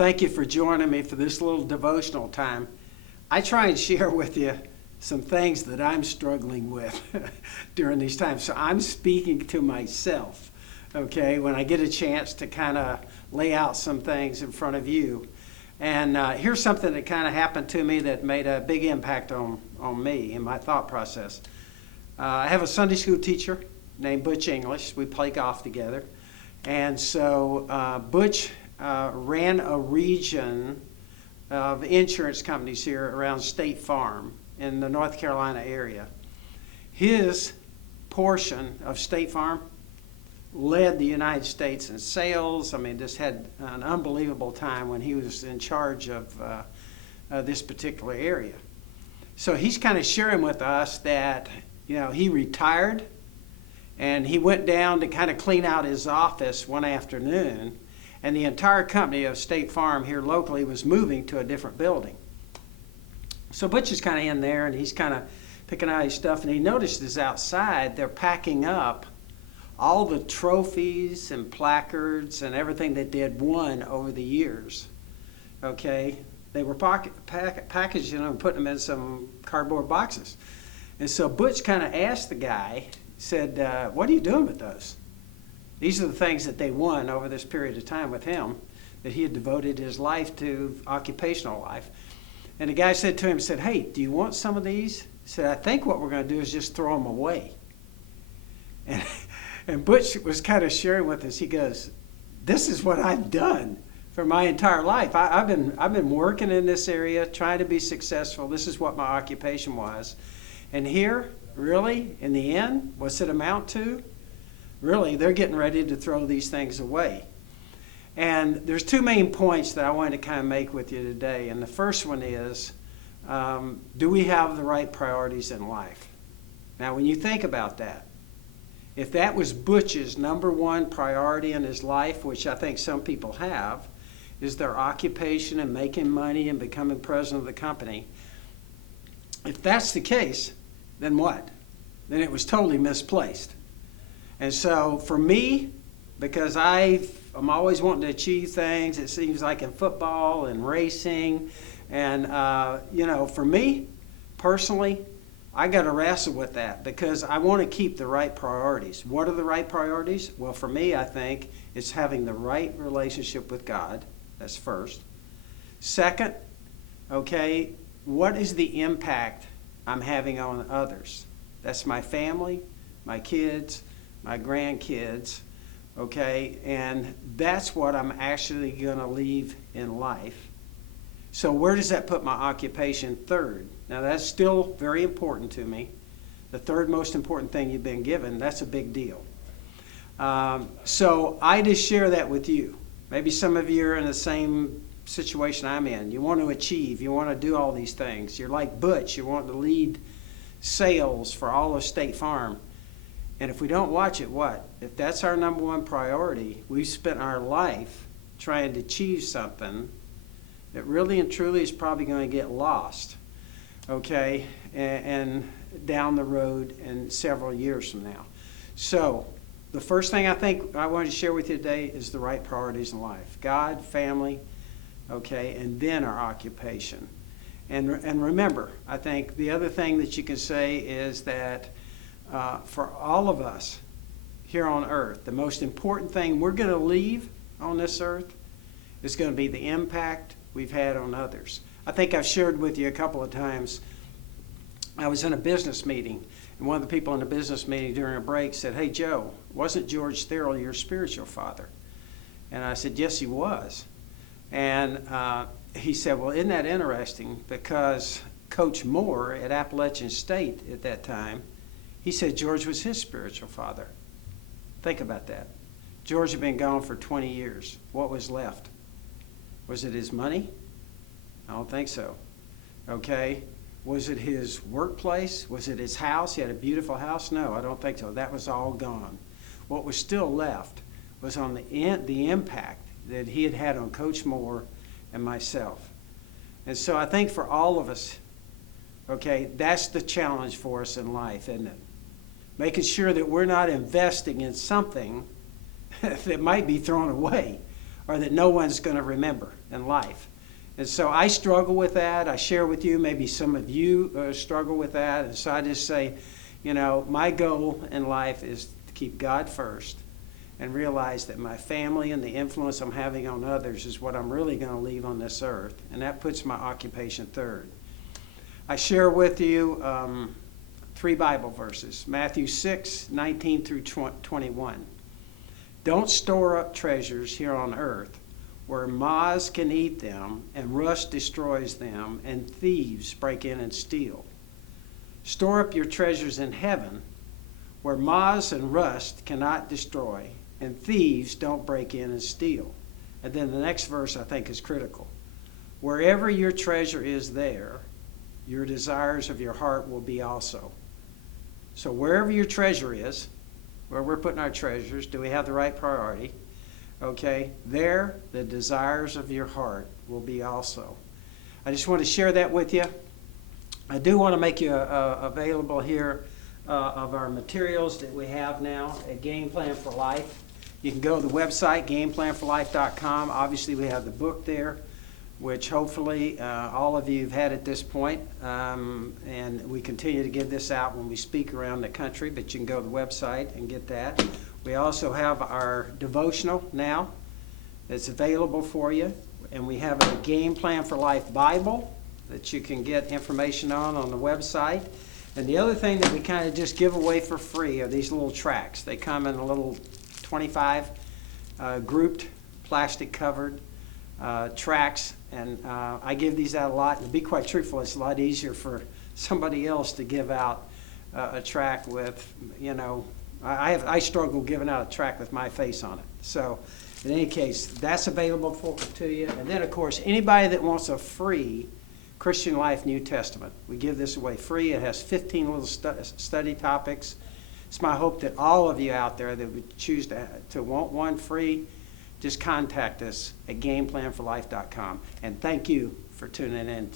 thank you for joining me for this little devotional time. I try and share with you some things that I'm struggling with during these times. So I'm speaking to myself, okay, when I get a chance to kind of lay out some things in front of you. And here's something that kind of happened to me that made a big impact on me and my thought process. I have a Sunday school teacher named Butch English. We play golf together. And so Butch ran a region of insurance companies here around State Farm in the North Carolina area. His portion of State Farm led the United States in sales. I mean, just had an unbelievable time when he was in charge of this particular area. So he's kind of sharing with us that, he retired and he went down to kind of clean out his office one afternoon, and the entire company of State Farm here locally was moving to a different building. So Butch is kind of in there and he's kind of picking out his stuff, and he notices outside they're packing up all the trophies and placards and everything that they had won over the years. Okay, they were packaging them and putting them in some cardboard boxes. And so Butch kind of asked the guy, said, what are you doing with those? These are the things that they won over this period of time with him, that he had devoted his life to, occupational life. And the guy said to him, said, hey, do you want some of these? He said, I think what we're going to do is just throw them away. And Butch was kind of sharing with us. He goes, this is what I've done for my entire life. I've been working in this area, trying to be successful. This is what my occupation was. And here, really, in the end, what's it amount to? Really, they're getting ready to throw these things away. And there's two main points that I wanted to kind of make with you today. And the first one is, do we have the right priorities in life? Now, when you think about that, if that was Butch's number one priority in his life, which I think some people have, is their occupation and making money and becoming president of the company. If that's the case, then what? Then it was totally misplaced. And so for me, because I'm always wanting to achieve things, it seems like in football and racing, and for me personally, I got to wrestle with that because I want to keep the right priorities. What are the right priorities? Well, for me, I think it's having the right relationship with God. That's first. Second, okay, what is the impact I'm having on others? That's my family, my kids, my grandkids, okay? And that's what I'm actually going to leave in life. So where does that put my occupation? Third. Now that's still very important to me. The third most important thing you've been given, that's a big deal. So I just share that with you. Maybe some of you are in the same situation I'm in. You want to achieve. You want to do all these things. You're like Butch. You want to lead sales for all of State Farm. And if we don't watch it, what? If that's our number one priority, we've spent our life trying to achieve something that really and truly is probably going to get lost, okay, and down the road and several years from now. So the first thing I think I wanted to share with you today is the right priorities in life. God, family, okay, and then our occupation. And remember, I think the other thing that you can say is that for all of us here on earth, the most important thing we're going to leave on this earth is going to be the impact we've had on others. I think I've shared with you a couple of times. I was in a business meeting, and one of the people in the business meeting during a break said, hey, Joe, wasn't George Therill your spiritual father? And I said, yes, he was. And he said, well, isn't that interesting? Because Coach Moore at Appalachian State at that time, he said George was his spiritual father. Think about that. George had been gone for 20 years. What was left? Was it his money? I don't think so. Okay. Was it his workplace? Was it his house? He had a beautiful house? No, I don't think so. That was all gone. What was still left was on the impact that he had had on Coach Moore and myself. And so I think for all of us, okay, that's the challenge for us in life, isn't it? Making sure that we're not investing in something that might be thrown away or that no one's going to remember. in life. And so I struggle with that. I share with you, maybe some of you struggle with that. And so I just say, my goal in life is to keep God first and realize that my family and the influence I'm having on others is what I'm really going to leave on this earth. And that puts my occupation third. I share with you 3 Bible verses. Matthew 6:19 through 21. Don't store up treasures here on earth, where moths can eat them, and rust destroys them, and thieves break in and steal. Store up your treasures in heaven, where moths and rust cannot destroy, and thieves don't break in and steal. And then the next verse I think is critical. Wherever your treasure is there, your desires of your heart will be also. So wherever your treasure is, where we're putting our treasures, do we have the right priority? Okay, there the desires of your heart will be also. I just want to share that with you. I do want to make you available here of our materials that we have now at Game Plan for Life. You can go to the website, gameplanforlife.com. Obviously, we have the book there, which hopefully all of you have had at this point. And we continue to give this out when we speak around the country, but you can go to the website and get that. We also have our devotional now that's available for you. And we have a Game Plan for Life Bible that you can get information on the website. And the other thing that we kind of just give away for free are these little tracts. They come in a little 25 grouped, plastic covered tracts. And I give these out a lot. And to be quite truthful, it's a lot easier for somebody else to give out a tract with, I struggle giving out a tract with my face on it. So in any case, that's available to you. And then, of course, anybody that wants a free Christian Life New Testament, we give this away free. It has 15 little study topics. It's my hope that all of you out there that would choose to want one free, just contact us at gameplanforlife.com. And thank you for tuning in